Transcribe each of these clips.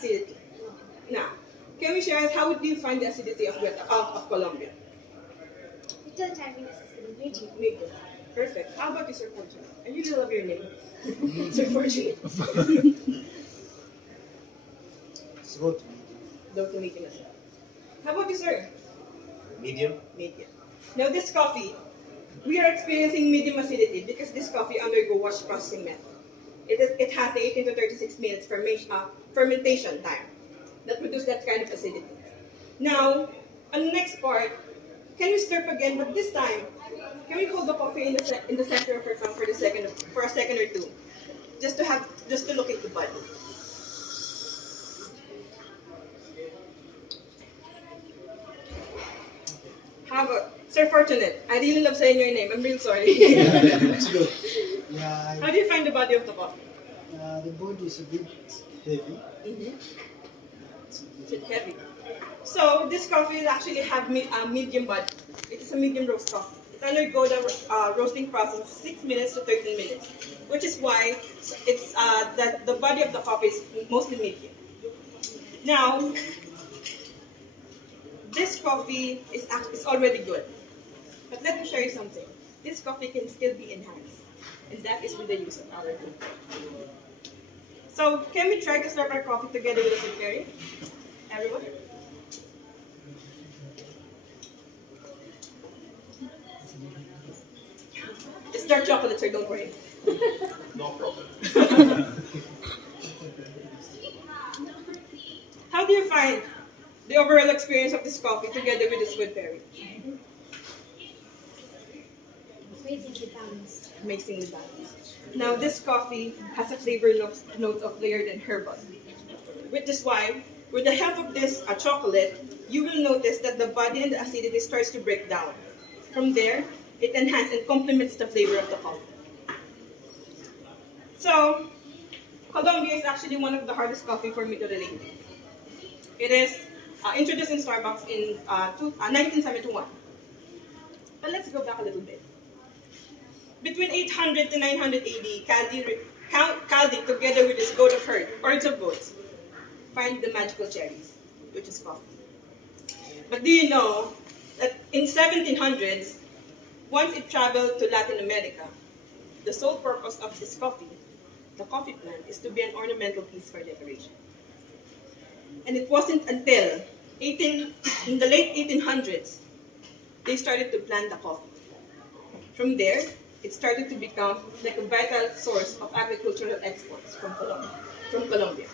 acidity. Now, can we share how do you find the acidity of Colombia? Little Chinese is medium. Medium. Perfect. How about you, Sir Fortune? I really love your name. Sir Fortune. Let's go to Go to medium as well. How about you, sir? medium. Medium. Now this coffee, we are experiencing medium acidity because this coffee undergo wash processing method. It has the 18 to 36 minutes fermentation time that produce that kind of acidity. Now, on the next part, can we stir again? But this time, can we hold the coffee in the center of our tongue for a second or two, just to look at the body. How about Sir Fortunate? I really love saying your name. I'm real sorry. Let's go. Yeah, How do you find the body of the coffee? the body is a bit heavy. Mm-hmm. It's heavy. So this coffee will actually have a medium body. It is a medium roast coffee. It undergo the roasting process 6 minutes to 13 minutes, which is why it's that the body of the coffee is mostly medium. Now, this coffee is already good, but let me show you something. This coffee can still be enhanced, and that is with the use of our food. So, can we try to start our coffee together with the Perry? Everyone? It's dark chocolate, sir, don't worry. No problem. How do you find the overall experience of this coffee together with this Woodberry? Amazingly balanced. Amazingly balanced. Now, this coffee has a flavor note of layered and herbal, which is why, with the help of this chocolate, you will notice that the body and the acidity starts to break down. From there, it enhances and complements the flavor of the coffee. So, Colombia is actually one of the hardest coffee for me to relate. It is introduced in Starbucks in 1971. But let's go back a little bit. Between 800 to 900 AD, Caldi, together with his goat of herd, herds of goats, find the magical cherries, which is coffee. But do you know that in 1700s, once it traveled to Latin America, the sole purpose of this coffee, the coffee plant, is to be an ornamental piece for decoration. And it wasn't until in the late 1800s, they started to plant the coffee. From there, it started to become like a vital source of agricultural exports from Colombia.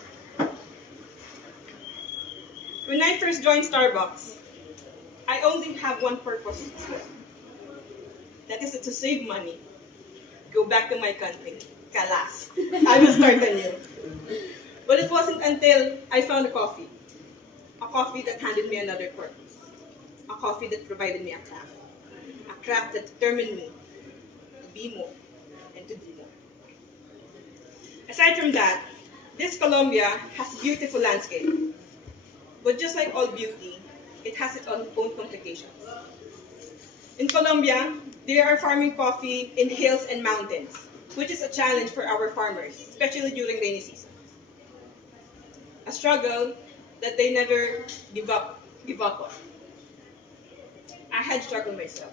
When I first joined Starbucks, I only have one purpose as well. That is to save money, go back to my country, Kalas. I will start anew. But it wasn't until I found a coffee that handed me another purpose, a coffee that provided me a craft that determined me to be more and to do more. Aside from that, this Colombia has a beautiful landscape. But just like all beauty, it has its own complications. In Colombia, they are farming coffee in hills and mountains, which is a challenge for our farmers, especially during rainy season. A struggle that they never give up on. I had struggled myself.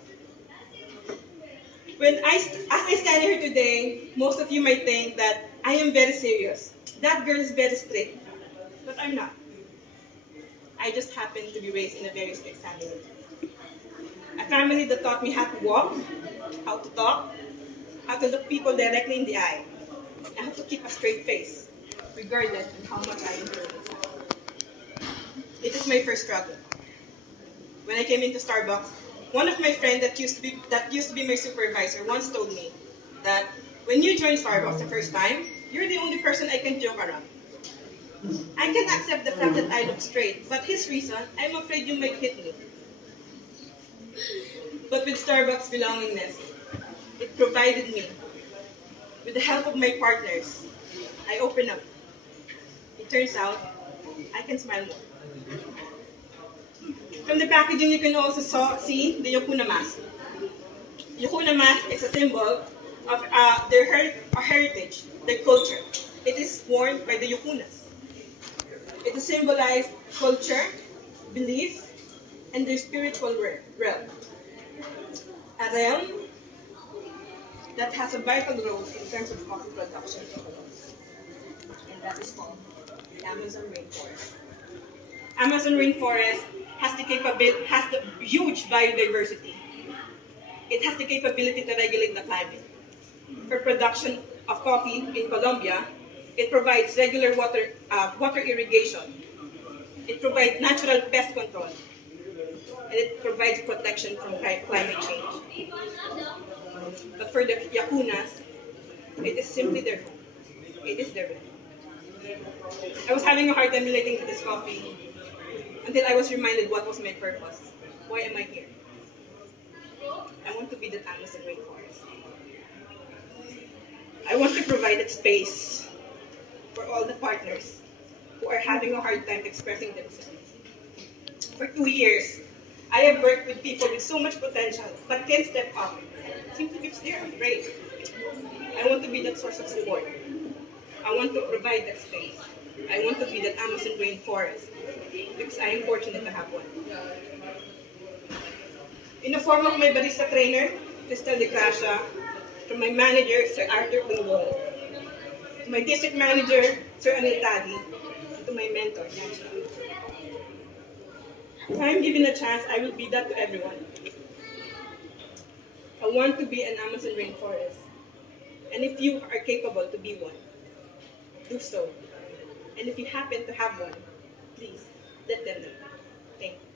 As I stand here today, most of you might think that I am very serious. That girl is very strict, but I'm not. I just happen to be raised in a very strict family. A family that taught me how to walk, how to talk, how to look people directly in the eye, and how to keep a straight face, regardless of how much I enjoy myself. It is my first struggle. When I came into Starbucks, one of my friends that used to be my supervisor once told me that when you join Starbucks the first time, you're the only person I can joke around. I can accept the fact that I look straight, but his reason, I'm afraid you might hit me. But with Starbucks belongingness, it provided me. With the help of my partners, I open up. It turns out, I can smile more. From the packaging, you can also see the Yukuna mask. Yukuna mask is a symbol of their heritage, their culture. It is worn by the Yukunas. It symbolize culture, belief, and their spiritual realm. A realm that has a vital role in terms of coffee production. And that is called the Amazon rainforest. Amazon rainforest has the huge biodiversity. It has the capability to regulate the climate. For production of coffee in Colombia, it provides regular water irrigation. It provides natural pest control. And it provides protection from climate change. But for the Yakunas, it is simply their home. It is their home. I was having a hard time relating to this coffee until I was reminded what was my purpose. Why am I here? I want to be the Amazon rainforest. I want to provide that space for all the partners who are having a hard time expressing themselves. For 2 years, I have worked with people with so much potential but can't step up simply because they're afraid. I want to be that source of support. I want to provide that space. I want to be that Amazon rainforest because I am fortunate to have one. In the form of my barista trainer, Cristel de Gracia, to my manager, Sir Arthur Ungol, to my district manager, Sir Anil Tadi, and to my mentor, Nansha. If I'm given a chance, I will be that to everyone. I want to be an Amazon rainforest. And if you are capable to be one, do so. And if you happen to have one, please let them know. Thank you.